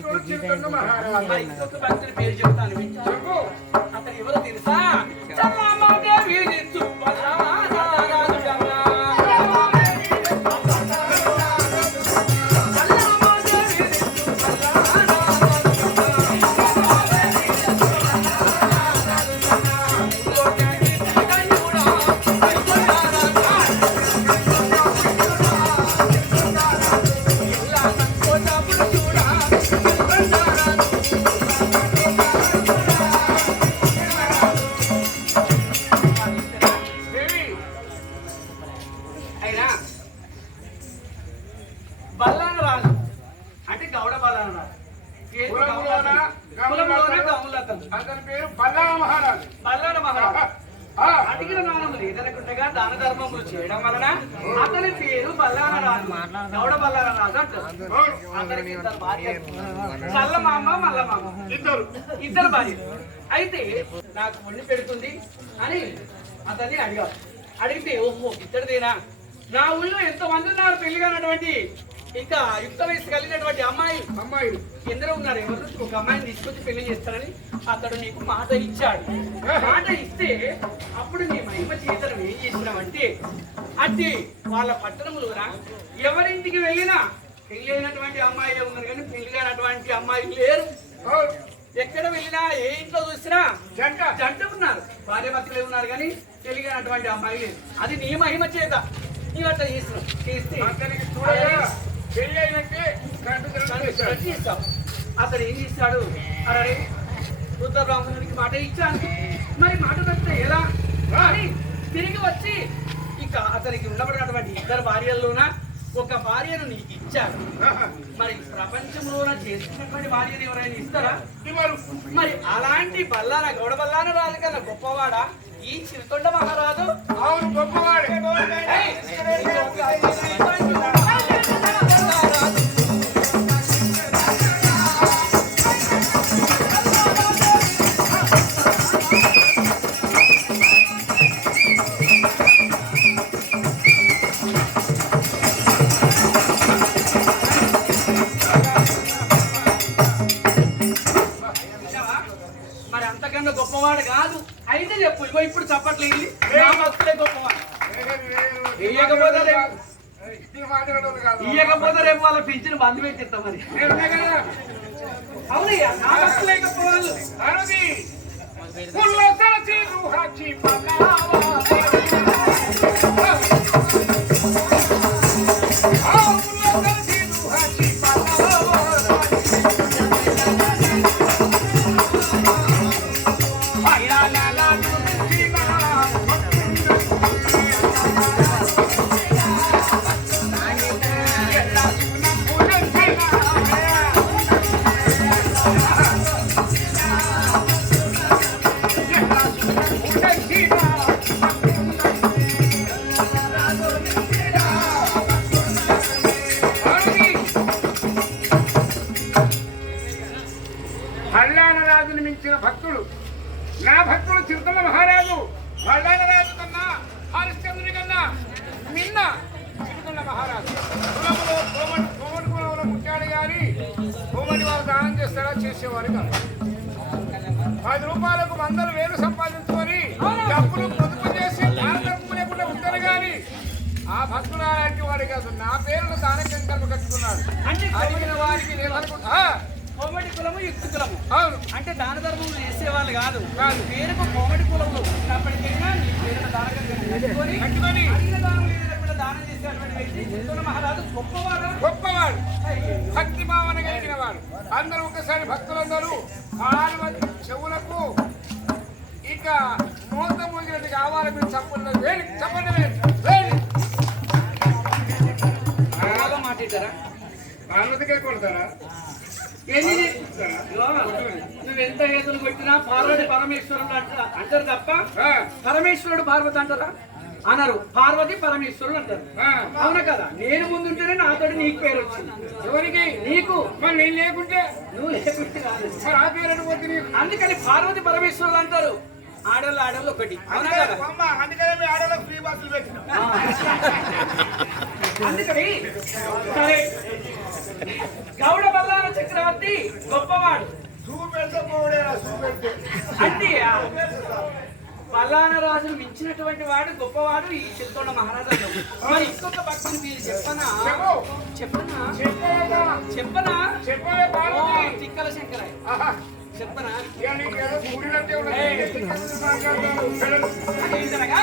ఇంకొక భక్తుడి పేరు చెప్తాను అతను ఎవరో తెలుసా? చల్లమాదేవి అడిగిన నానము లేదనుకుంటగా దాన ధర్మములు చేయడం వలన అతని పేరు బల్లాన రాజు, గౌడ బల్లాన రాజు అంటారు. అతనికి ఇద్దరు భార్య, చల్లమామ మల్లమామ, ఇద్దరు భార్య. అయితే నాకు వండి పెడుతుంది అని అతన్ని అడిగారు. అడిగితే ఓహో ఇద్దరిదేనా, నా ఊళ్ళో ఎంతమంది ఉన్నారు పెళ్లిగానటువంటి ఇంకా యుక్త వయసు కలిగినటువంటి అమ్మాయిలు ఎందరో ఉన్నారు. ఎవరు ఒక అమ్మాయిని తీసుకొచ్చి పెళ్లి చేస్తారని అతడు నీకు మాట ఇచ్చాడు. మాట ఇస్తే అప్పుడు నీ మహిమ చేతను ఏం చేసినావంటే అది వాళ్ళ పట్టణంలోన ఎవరింటికి వెళ్ళినా పెళ్లి అయినటువంటి అమ్మాయిలే ఉన్నారు కానీ పెళ్లి కానటువంటి అమ్మాయిలు లేరు. ఎక్కడ వెళ్ళినా ఏ ఇంట్లో చూసినా జంట ఉన్నారు, భార్య భర్తలే ఉన్నారు కానీ పెళ్లి కానటువంటి అమ్మాయి లేదు. అది నీ మహిమ చేత నీవు అట్లా చేసినావు. చేస్తే అతడు ఏం చేస్తాడు? అరే వృద్ధ బ్రాహ్మణుడికి మాట ఇచ్చాను, మరి మాట తప్పితే ఎలా అని తిరిగి వచ్చి ఇక అతనికి ఉండబడినటువంటి ఇద్దరు భార్యల్లోన ఒక భార్యను నీకు ఇచ్చారు. మరి ప్రపంచంలోన చేసుకున్నటువంటి భార్యను ఎవరైనా ఇస్తారా? మరి అలాంటి బల్లాన గౌడ బల్లాన రాజు కన్నా గొప్పవాడా ఈ చిరుకొండ మహారాజు? అవును గొప్పవాడే. మరి అంతకన్నా గొప్పవాడు కాదు. అయితే చెప్పు, ఇగో ఇప్పుడు చప్పట్లేదు భక్తులే గొప్పవాడు. ఇయ్యకపోతే రేపు వాళ్ళ పింఛను బంధు పెట్టిస్తాం. మరి అవునయ్యా నా భక్తులే గొప్పవాళ్ళు. బల్లానరాజుని మించిన భక్తుడు నా భక్తుడు చిరుకొండ మహారాజు. బల్లానరాజు కన్నా హరిశ్చంద్రుని కన్నా నిన్న చిరుకొండ మహారాజు. కులంలో కోమటి కులంలో పుట్టాడు కానీ కోమటి వాళ్ళు దానం చేస్తారా? చేసేవారు కాదు. 10 రూపాయలకు 100,000 సంపాదించుకొని డబ్బులు పొదుపు చేసి దానధర్మం లేకుండా ఉంటారు కానీ ఆ భక్తులు అలాంటి వాడు కాదు. నా పేరును దానకంకర్మ కట్టుకున్నాడు. అడిగిన వారికి కోమటి కులము యుక్త కులము. అవును, అంటే దాన ధర్మం చేసేవాళ్ళు కాదు. పేరుకు కోమటి కులము ఉన్నప్పటికైనా నీ పేరును దానం చేసేటువంటి వ్యక్తి చిరుకొండ మహారాజు గొప్పవాడు, భక్తి భావన కలిగిన వాడు. అందరూ ఒకసారి భక్తులందరూ పార్వతి చెవులకు ఇక మూత మూగినది కావాలి. మీరు చెప్పండి మాట్లాడారా? పార్వతికే కొడతారా? నువ్వెంత హేతులు కొట్టినా పార్వతి పరమేశ్వరుడు అంటారు తప్ప పరమేశ్వరుడు పార్వతి అంటారా? అన్నారు. పార్వతి పరమేశ్వరుడు అంటారు. అవునా కదా? నేను ముందుంటేనే నాతోటి నీకు పేరు వచ్చింది. ఎవరికి? నీకు. మరి నేను లేకుంటే? నువ్వు లేకుంటే కాదు. మరి ఆ పేరు అందుకని పార్వతి పరమేశ్వరుడు అంటారు. ఆడవాళ్ళు ఒకటి. అవునా కదా? అందుకని ఆడవాళ్ళకి ఫ్రీ బస్సులు పెట్టినా. అందుకని సరే గౌడ బల్లాన చక్రవర్తి గొప్పవాడు చూపెట్టకపోవడేనా చూపెట్టే అంటే బల్లాన రాజును మించినటువంటి వాడు గొప్పవాడు ఈ చిత్తోడ మహారాజు. మరి ఇంకొక భక్తుని మీరు చెప్పనా చెప్పనా ఓ తిక్కల శంకరయ్య చెప్పనా ఏంటనగా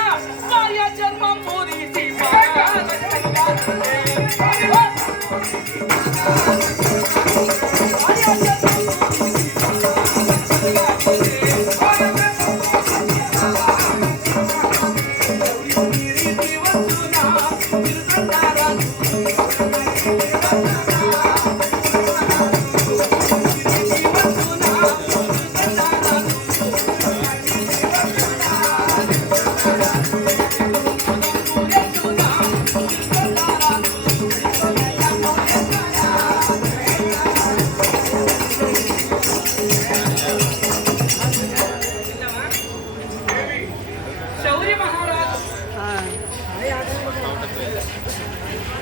భార్య జన్మం పూరిసి శౌర్య మహారాజు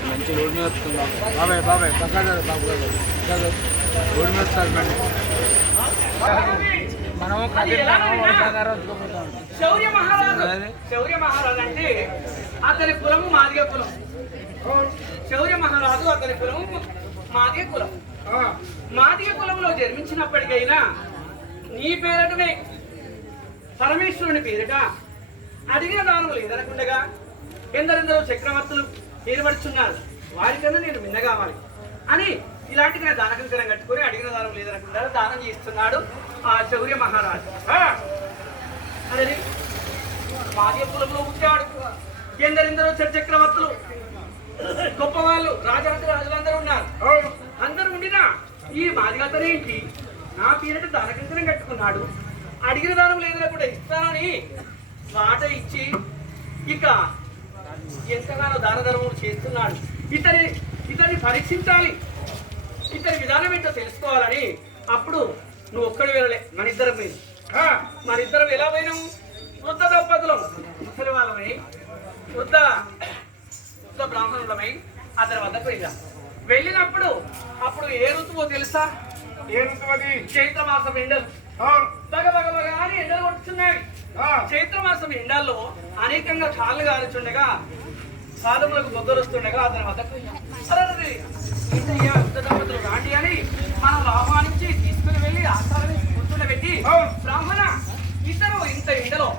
మంచి రోడ్ మీద వస్తున్నాం బాబాయ్ పక్కన బాబు రోడ్ మీద వస్తారు మనం శౌర్య మహారాజు అంటే అతని కులము మాదిగ కులం. శౌర్య మహారాజు అతని కులము మాదిగ కులం. మాదిగ కులంలో జన్మించినప్పటికైనా నీ పేరటమే పరమేశ్వరుని పేరిట అడిగిన దానం లేదనకుండగా ఎందరెందరో చక్రవర్తులు ఏర్పడుచున్నారు, వారికన్నా నేను మిన్న కావాలి అని ఇలాంటిగా దానకంకరం కట్టుకుని అడిగిన దానం లేదనకుండా దానం చేస్తున్నాడు ఆ శౌర్య మహారాజు. అదే మాదిగ కులంలో పుట్టాడు. ఎందరెందరో చక్రవర్తులు గొప్పవాళ్ళు రాజులందరూ ఉన్నారు. అందరూ ఉండినా ఈ మాదిగతనేంటి నా పేరిట దానకంకరం కట్టుకున్నాడు, అడిగిన దానం లేదనకుండా ఇస్తానని మాట ఇచ్చి ఇక ఎంతగానో దాన ధర్మం చేస్తున్నాడు. ఇతన్ని పరీక్షించాలి, ఇతని విధానం ఏంటో తెలుసుకోవాలని అప్పుడు నువ్వు ఒక్కడి వెళ్ళలే, మనిద్దరం ఎలా పోయినాము? వృద్ధ దంపతులం ముసలి వాళ్ళమై వృద్ధ బ్రాహ్మణులమై అతని వద్దకు వెళ్ళినప్పుడు అప్పుడు ఏ ఋతువో తెలుసా? ఏ ఋతువది? చైత్రమాసం ఎండలు అని ఎండలు కొట్టుతున్నాయి. చైత్రమాసం ఎండల్లో అనేకంగా కాళ్ళు గారుచుండగా పాదములకు బొగ్గలు వస్తుండగా అతని వద్దకు ఏంటయ్యా వృద్ధ దంపతులు రాండి అని మనం ఆహ్వానించి తీసుకుని వెళ్ళి ఆస్థానం కూర్చుండబెట్టి, బ్రాహ్మణ ఇద్దరు ఇంత ఎండలో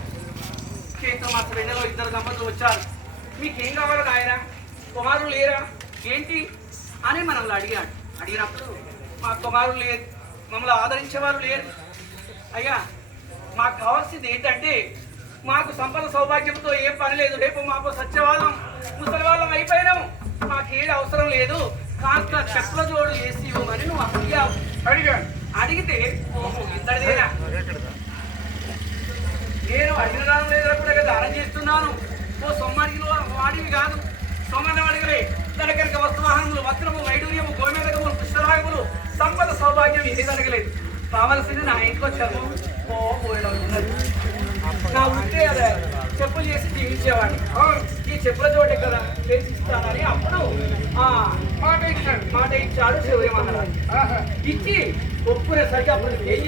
చైత్రమాసం ఎండలో ఇద్దరు దంపతులు వచ్చారు, మీకేం కావాలి ఆయన? కుమారులు లేరా ఏంటి అని మనల్ని అడిగాడు. అడిగినప్పుడు మా కుమారులు లేరు, మమ్మల్ని ఆదరించేవారు లేరు అయ్యా, మాకు కావాల్సింది ఏంటంటే మాకు సంపద సౌభాగ్యంతో ఏం పని లేదు, రేపు మాకు సత్యవాళ్ళం ముసలి వాళ్ళం అయిపోయినాము, మాకేది అవసరం లేదు, కాస్త చెప్పుల జోడు వేసి ఇవ్వమని నువ్వు అడిగావు. అడిగితే ఓహో ఇంతదేనా, నేను అడిగిన దానం లేదా కూడా దానం చేస్తున్నాను, ఓ సొమ్మడిగిన వాడివి కాదు, సొమ్మని అడిగలే తనకరిక వస్తువాహనములు వస్త్రము వైడూర్యము గోమేదకములు పుష్పరాగములు సంపద సౌభాగ్యం ఏది అడగలేదు, కావలసింది నా ఇంటికి వచ్చాను. ఓ ఉన్నది నా ఉంటే అదే చెప్పులు చేసి జీవించేవాడిని, ఈ చెప్పుల చోటే కదా చేసి ఇస్తానని అప్పుడు మాట ఇచ్చాడు శౌర్య మహారాజు. ఇచ్చి ఒప్పుకునేసరికి అప్పుడు ఏం